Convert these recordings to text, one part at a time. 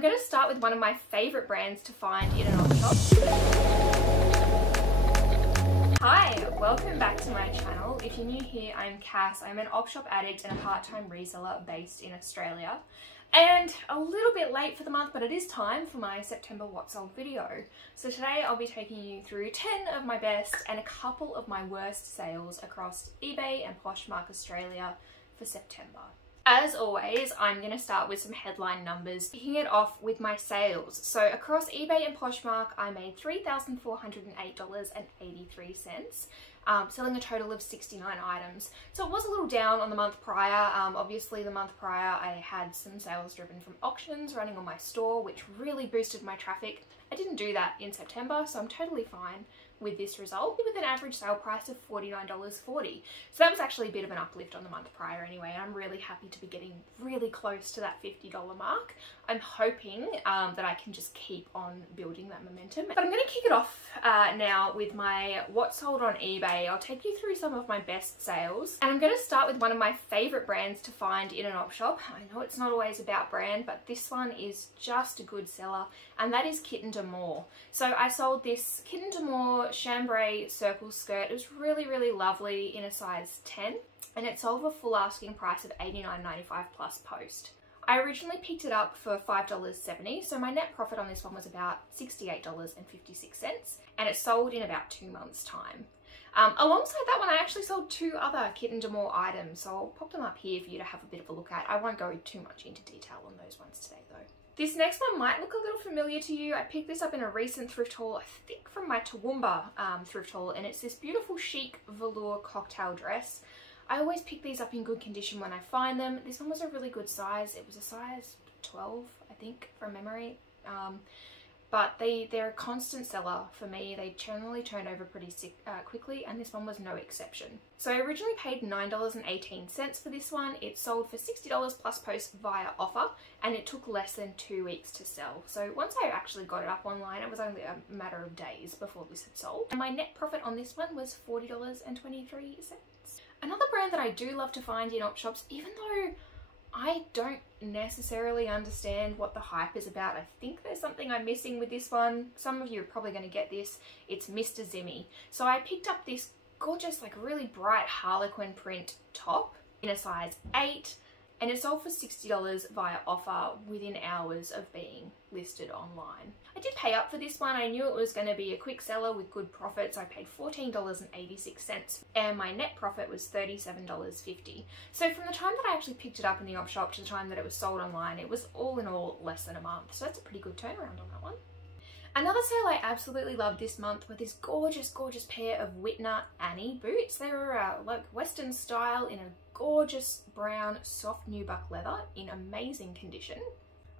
I'm going to start with one of my favourite brands to find in an op shop. Hi, welcome back to my channel. If you're new here, I'm Cass. I'm an op shop addict and a part-time reseller based in Australia. And a little bit late for the month, but it is time for my September What Sold video. So today I'll be taking you through 10 of my best and a couple of my worst sales across eBay and Poshmark Australia for September. As always, I'm going to start with some headline numbers, kicking it off with my sales. So across eBay and Poshmark, I made $3,408.83, selling a total of 69 items. So it was a little down on the month prior. Obviously the month prior I had some sales driven from auctions running on my store, which really boosted my traffic. I didn't do that in September, so I'm totally fine with this result, with an average sale price of $49.40. So that was actually a bit of an uplift on the month prior anyway. I'm really happy to be getting really close to that $50 mark. I'm hoping that I can just keep on building that momentum. But I'm going to kick it off now with my what sold on eBay. I'll take you through some of my best sales, and I'm going to start with one of my favorite brands to find in an op shop. I know it's not always about brand, but this one is just a good seller, and that is Kitten D'Amour. So I sold this Kitten D'Amour chambray circle skirt. It was really lovely in a size 10, and it sold for a full asking price of $89.95 plus post. I originally picked it up for $5.70, so my net profit on this one was about $68.56, and it sold in about 2 months' time. Alongside that one, I actually sold 2 other Kitten D'Amour items, so I'll pop them up here for you to have a bit of a look at. I won't go too much into detail on those ones today though. This next one might look a little familiar to you. I picked this up in a recent thrift haul, I think from my Toowoomba thrift haul, and it's this beautiful chic velour cocktail dress. I always pick these up in good condition when I find them. This one was a really good size. It was a size 12, I think, from memory. But they're a constant seller for me. They generally turn over pretty quickly, and this one was no exception. So I originally paid $9.18 for this one. It sold for $60 plus post via offer, and it took less than 2 weeks to sell. So once I actually got it up online, it was only a matter of days before this had sold. And my net profit on this one was $40.23. Another brand that I do love to find in op shops, even though I don't necessarily understand what the hype is about. I think there's something I'm missing with this one. Some of you are probably going to get this. It's Mr. Zimmy. So I picked up this gorgeous, like really bright harlequin print top in a size 8, and it sold for $60 via offer within hours of being listed online. I did pay up for this one. I knew it was going to be a quick seller with good profits. I paid $14.86, and my net profit was $37.50. So from the time that I actually picked it up in the op shop to the time that it was sold online, it was all in all less than a month. So that's a pretty good turnaround on that one. Another sale I absolutely loved this month were this gorgeous pair of Whitner Annie boots. They were like Western style in a gorgeous brown soft nubuck leather in amazing condition.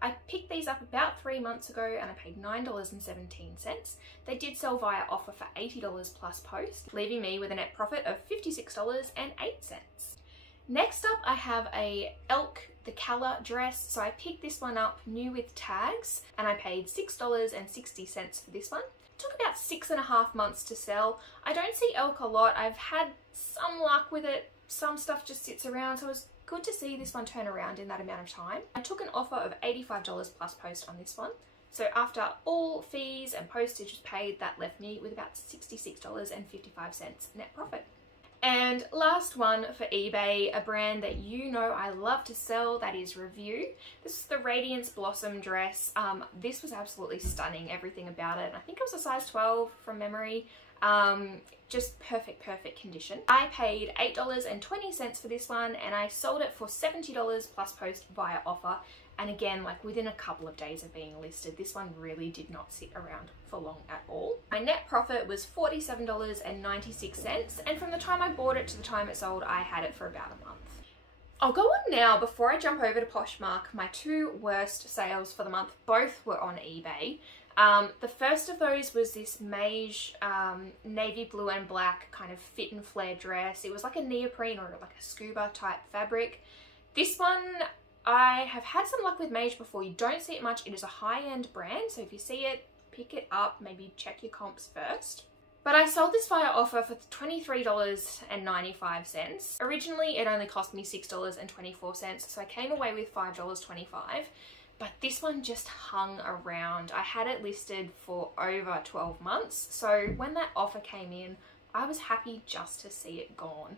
I picked these up about 3 months ago, and I paid $9.17. They did sell via offer for $80 plus post, leaving me with a net profit of $56.08. Next up, I have a Elk the Kaale dress. So I picked this one up new with tags, and I paid $6.60 for this one. It took about 6.5 months to sell. I don't see Elk a lot. I've had some luck with it. Some stuff just sits around, so it was good to see this one turn around in that amount of time. I took an offer of $85 plus post on this one. So after all fees and postage was paid, that left me with about $66.55 net profit. And last one for eBay, a brand that you know I love to sell, that is Review. This is the Radiance Blossom dress. This was absolutely stunning, everything about it. I think it was a size 12 from memory. Just perfect condition. I paid $8.20 for this one, and I sold it for $70 plus post via offer. And again, like within a couple of days of being listed, this one really did not sit around for long at all. My net profit was $47.96, and from the time I bought it to the time it sold, I had it for about a month. I'll go on now, before I jump over to Poshmark, my 2 worst sales for the month. Both were on eBay. The first of those was this beige, navy blue and black kind of fit and flare dress. It was like a neoprene or like a scuba type fabric. This one, I have had some luck with beige before. You don't see it much. It is a high-end brand, so if you see it, pick it up. Maybe check your comps first. But I sold this via offer for $23.95. Originally, it only cost me $6.24, so I came away with $5.25. but this one just hung around. I had it listed for over 12 months, so when that offer came in, I was happy just to see it gone.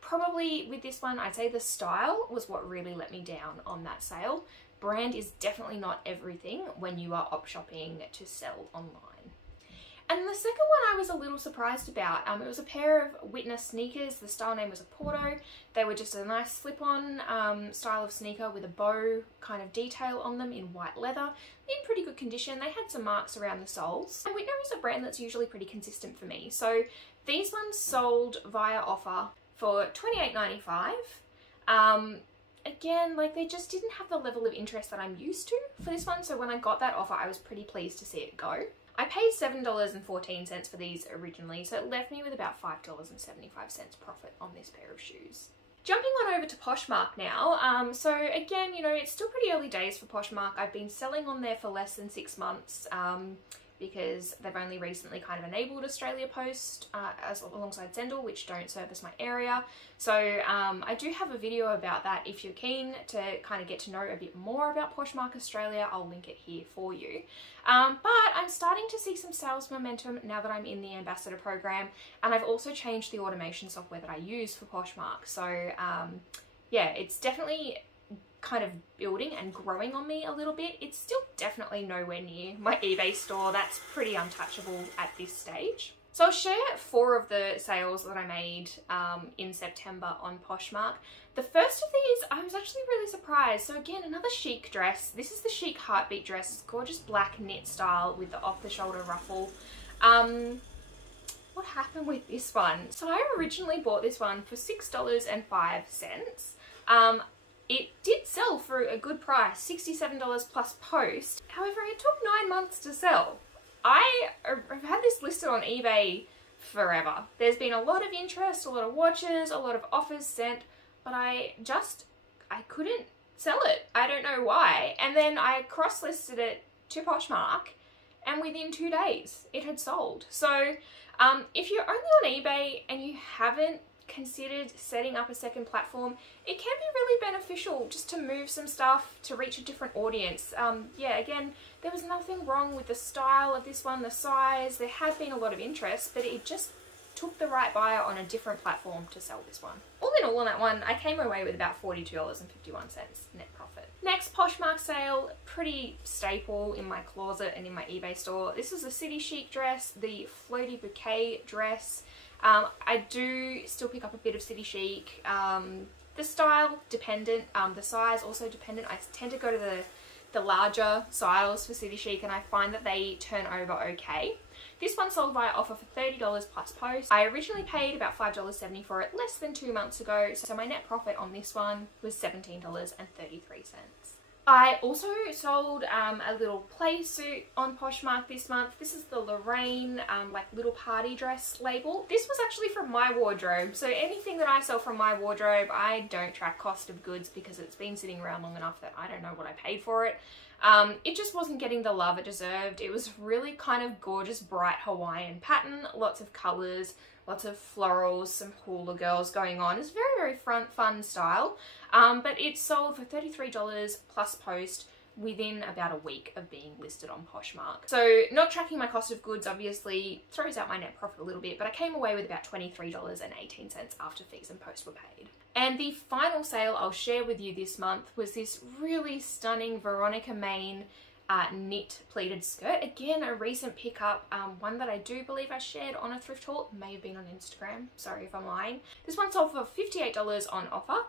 Probably with this one, I'd say the style was what really let me down on that sale. Brand is definitely not everything when you are op shopping to sell online. And the second one I was a little surprised about. It was a pair of Witness sneakers. The style name was a Porto. They were just a nice slip-on style of sneaker with a bow kind of detail on them in white leather. In pretty good condition. They had some marks around the soles. And Witness is a brand that's usually pretty consistent for me. So these ones sold via offer for $28.95. Again, like they just didn't have the level of interest that I'm used to for this one. So when I got that offer, I was pretty pleased to see it go. I paid $7.14 for these originally, so it left me with about $5.75 profit on this pair of shoes. Jumping on over to Poshmark now, so again, you know, it's still pretty early days for Poshmark. I've been selling on there for less than 6 months because they've only recently kind of enabled Australia Post alongside Sendle, which don't service my area. So I do have a video about that if you're keen to kind of get to know a bit more about Poshmark Australia. I'll link it here for you. But I'm starting to see some sales momentum now that I'm in the ambassador program, and I've also changed the automation software that I use for Poshmark. So yeah, it's definitely kind of building and growing on me a little bit. It's still definitely nowhere near my eBay store. That's pretty untouchable at this stage. So I'll share 4 of the sales that I made in September on Poshmark. The first of these, I was actually really surprised. So again, another chic dress. This is the chic heartbeat dress. It's gorgeous black knit style with the off-the-shoulder ruffle. What happened with this one? So I originally bought this one for $6.05. It did sell for a good price, $67 plus post. However, it took 9 months to sell. I've had this listed on eBay forever. There's been a lot of interest, a lot of watches, a lot of offers sent, but I couldn't sell it. I don't know why. And then I cross-listed it to Poshmark, and within 2 days it had sold. So if you're only on eBay and you haven't considered setting up a second platform, it can be really beneficial just to move some stuff to reach a different audience. Yeah, again, there was nothing wrong with the style of this one, the size. There had been a lot of interest, but it just took the right buyer on a different platform to sell this one. All in all on that one, I came away with about $42.51 net profit. Next Poshmark sale, pretty staple in my closet and in my eBay store. This is a City Chic dress, the floaty bouquet dress. I do still pick up a bit of City Chic. The style dependent, the size also dependent. I tend to go to the larger styles for City Chic, and I find that they turn over okay. This one sold via offer for $30 plus post. I originally paid about $5.70 for it less than 2 months ago, so my net profit on this one was $17.33. I also sold a little play suit on Poshmark this month. This is the Lorraine like little party dress label. This was actually from my wardrobe. So anything that I sell from my wardrobe, I don't track cost of goods because it's been sitting around long enough that I don't know what I paid for it. It just wasn't getting the love it deserved. It was really kind of gorgeous, bright Hawaiian pattern, lots of colours, lots of florals, some hula girls going on. It's very, very fun style. But it sold for $33 plus post within about a week of being listed on Poshmark. So not tracking my cost of goods obviously throws out my net profit a little bit, but I came away with about $23.18 after fees and post were paid. And the final sale I'll share with you this month was this really stunning Veronica Main knit pleated skirt. Again, a recent pickup, one that I do believe I shared on a thrift haul. May have been on Instagram, sorry if I'm lying. This one sold for $58 on offer.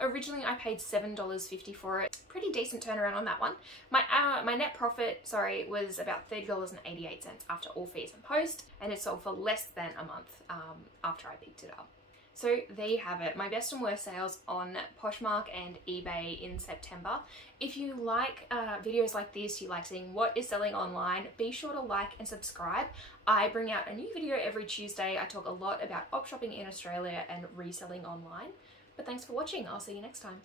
Originally I paid $7.50 for it. Pretty decent turnaround on that one. My net profit, sorry, was about $30.88 after all fees and post, and it sold for less than a month after I picked it up. So there you have it, my best and worst sales on Poshmark and eBay in September. If you like videos like this, you like seeing what is selling online, be sure to like and subscribe. I bring out a new video every Tuesday. I talk a lot about op shopping in Australia and reselling online. But thanks for watching, I'll see you next time.